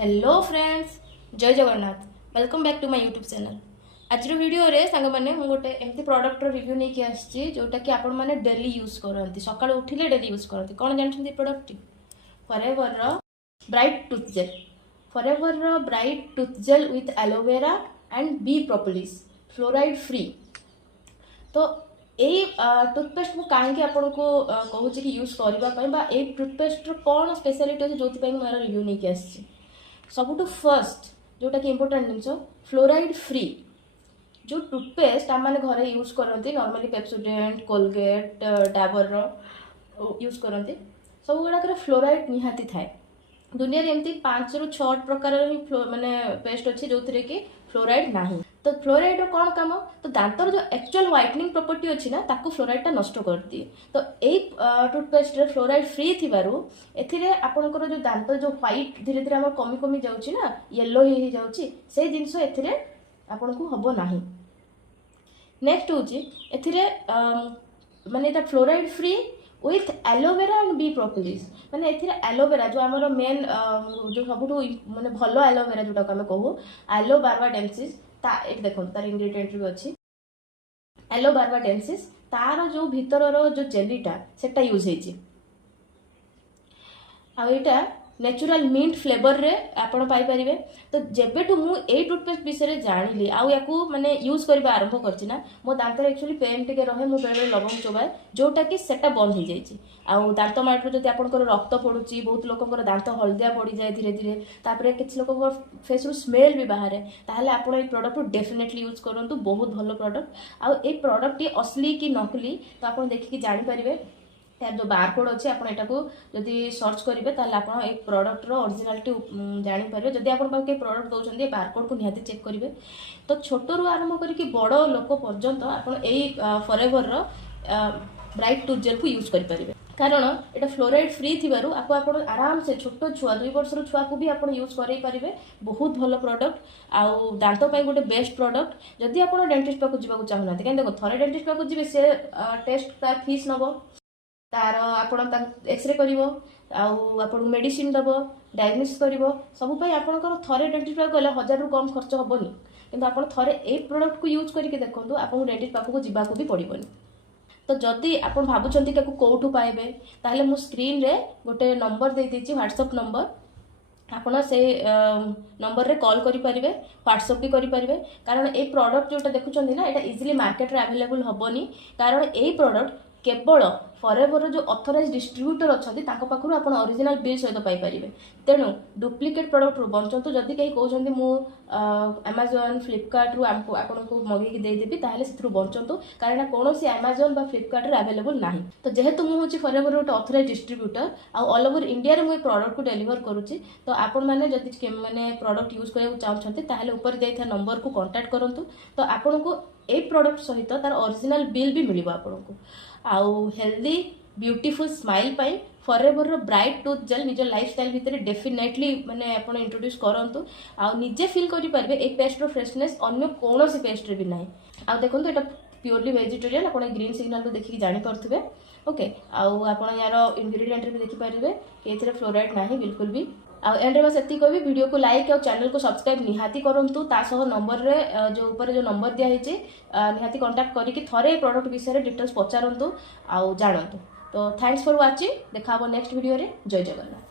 Hello friends, जय Jagannath. Welcome back to my YouTube channel. आज video रे सांग मैंने गोटे एमती प्रोडक्ट रिव्यू नहीं कि आसी जोटा कि आपण मैंने डेली यूज करती, सकाळ उठिले डेली यूज करती। कौन जानते product Forever Bright tooth gel. Forever Bright tooth gel with aloe vera and bee propolis, fluoride free. तो यही टूथपेस्ट मुझे कहीं आपको कहूँ कि यूज करने टूथपेस्ट कौन स्पेशलिटी अच्छे जो मैं रिव्यू नहीं आसी। सबुठ फर्स्ट जोटा कि इम्पोर्टाट जिन फ्लोराइड फ्री जो टूथपेस्ट आम मैंने घरे यूज करती normally Pepsodent Colgate Dabur use करती सब गुड़ाक फ्लोराइड निहाती थाए। दुनिया एमती 5 ରୁ 6 प्रकार माने पेस्ट अच्छे जो थे कि फ्लोराइड ना। तो फ्लोराइड कौन काम, तो दांतर जो एक्चुअल व्हाइटनिंग प्रॉपर्टी अच्छी ना ताकू फ्लोराइड टा नष्ट कर दिए। तो यही टूथपेस्ट रे फ्लोराइड फ्री थिबारु एथिरे आपनकर जो दांत जो व्हाइट धीरे धीरे हमर कमी कमी जाउची ना, येलो ही जाउची, से जिंस एथिरे आपनको हबो नाही। नेक्स्ट होची एथिरे माने एटा fluoride free with aloe vera and bee propolis. माने एथिरे एलोवेरा जो आमर मेन जो सबुठ माने भलो एलोवेरा जोटा को आमे कहू एलो बार्बाडेंसिस, ता एक देखो तार इंग्रेडिएंट भी अच्छी एलो बार्बाडेंसिस, तार जो भीतर जो जेलीटा सेटा यूज होइछि। आ एटा नेचुरल मिंट फ्लेवर रे आपण पाई परिबे। तो जेबेठू मु ए टूथपेस्ट विषय जानिली आउ याकू माने यूज करबा आरंभ करछि ना, मो दांत एक्चुअली पेन टिके रहे, मु बेले लवंग चोबाए जोटा कि सेटा बंद हो जाइछि। आउ दांत माटरो जदि आपनकर रक्त पडुछि, बहुत लोकंकर दांत हलदिया पड़ी जाए धीरे धीरे, तापरे किछ लोकंकर फेस रु स्मेल भी बाहरे, ताहले आपण ए प्रोडक्ट डेफिनेटली यूज करंतु। बहुत भलो प्रोडक्ट। आउ ए प्रोडक्ट असली कि नकली तो आपण देखि कि जानि परिबे। यार जो बारकोड अच्छे आपको जदि सर्च करेंगे ताल आप प्रोडक्टर ओरिजिनालिटी जापर। जदि आप प्रोडक्ट दौरान बारकोड को निहाती चेक करेंगे। तो छोट रू आरंभ करके बड़ लोक पर्यंत आप फॉरएवर ब्राइट टूथ जेल को यूज करेंगे, कारण ये फ्लोराइड फ्री थी आपको आराम से छोट छुआ 2 वर्षर छुआ को भी आप यूज करेंगे। बहुत भल प्रोडक्ट आउ दांत गोटे बेस्ट प्रोडक्ट। जदि आप डेंटिस्ट पाक जावाक चाहूना, कहीं देखो थे डेंटिस्ट पाक जी से टेस्ट तार फीस नब, तार आपण एक्सरे करिवो आउ आपण मेडिसिन दबो, डायग्नोसिस करिवो, सब पई आपनकर थरे डेंटिस्ट पाक गले 1000 रु कम खर्च होबनी। किंतु आपण थरे ए प्रोडक्ट को यूज करके देखंतु, आपन डेंटिस्ट पाक को जिबाको भी पड़िबनी। तो जदि आपण भाबुचंती ताको कोठू पाइबे, ताहले मु स्क्रीन रे गोटे नंबर दे देछि, व्हाट्सएप नंबर। आपण से नंबर रे कॉल करि परिबे, व्हाट्सएप भी करि परिबे। कारण ए प्रोडक्ट जोटा देखुचंती ना, एटा इजीली मार्केट रे अवेलेबल होबनी। कारण ए प्रोडक्ट केवल फॉरएवर जो ऑथराइज डिस्ट्रीब्यूटर अच्छा पाखु आप ओरिजिनल बिल सहित पाइपर। तेणु डुप्लिकेट प्रोडक्ट रू बंचतु। जदि कहीं कहते मु अमेजन फ्लिपकार्ट रू आपको मगेकी देदेवी, ताहले से बंचतु, कारण कौन सी अमेजन बा फ्लिपकार्ट रे अवेलेबल ना। तो जेहेतु मुझे फॉरएवर गोटे authorise distributor all over India रे मुझे प्रोडक्ट को डेलीवर करुच्ची। तो आपण मैंने जदि मैंने प्रोडक्ट यूज करने चाहते ताहले ऊपर देता नंबर को कांटेक्ट करंतु। तो आपको ए प्रोडक्ट सहित तार ओरिजिनल बिल भी मिल आपको। आउ हेल्दी ब्यूटीफुल स्माइल पाई फॉरएवर ब्राइट टूथ जेल निज लाइफस्टाइल भितर डेफिनेटली माने आपण इंट्रोड्यूस करंतु। आउ निजे फील करि परबे ए पेस्ट रो फ्रेशनेस अन्य कोनोसी पेस्ट रे भी नाही। आउ देखंतु एटा प्योरली वेजिटेरियन, आपण ग्रीन सिग्नल को देखि जानि परथुबे। ओके, आउ आपण यार इंग्रेडिएंट रे भी देखि परिबे एथिरे फ्लोराइड नाही बिल्कुल भी। आ एंड बस एति कहबी, वीडियो को लाइक और चैनल को सब्सक्राइब निहाती करंतु। ता सह नंबर रे जो ऊपर जो नंबर दिया हिचे निहाती कांटेक्ट करिकि थरे प्रोडक्ट विषय डिटेल्स पचारंतु आउ जानंतु। तो थैंक्स फॉर वाचिंग। देखा नेक्स्ट वीडियो रे। जय जगन्नाथ।